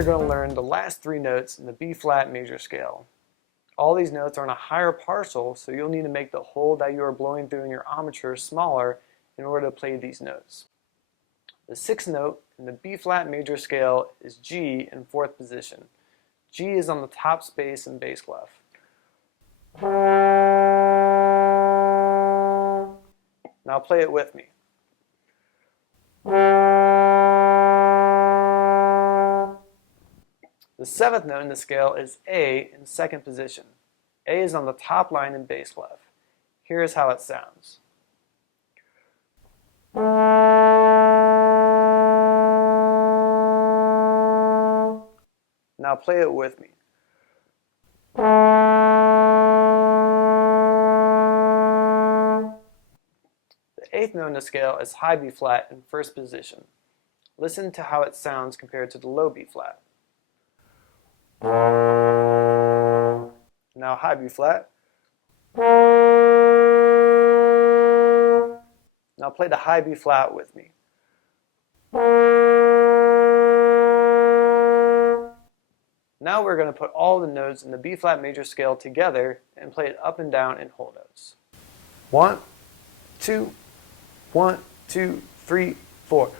are going to learn the last 3 notes in the B-flat major scale. All these notes are on a higher partial, so you'll need to make the hole that you are blowing through in your armature smaller in order to play these notes. The 6th note in the B-flat major scale is G in 4th position. G is on the top space in bass clef. Now play it with me. The 7th note in the scale is A in 2nd position. A is on the top line in bass clef. Here is how it sounds. Now play it with me. The 8th note in the scale is high B flat in 1st position. Listen to how it sounds compared to the low B flat. Now high B flat. Now play the high B flat with me. Now we're going to put all the notes in the B-flat major scale together and play it up and down in whole notes. 1, 2, 1, 2, 3, 4.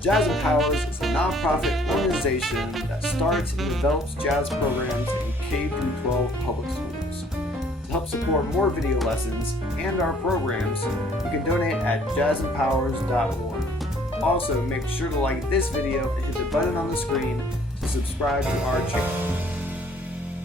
Jazz Empowers is a nonprofit organization that starts and develops jazz programs in K-12 public schools. To help support more video lessons and our programs, you can donate at jazzempowers.org. Also, make sure to like this video and hit the button on the screen to subscribe to our channel.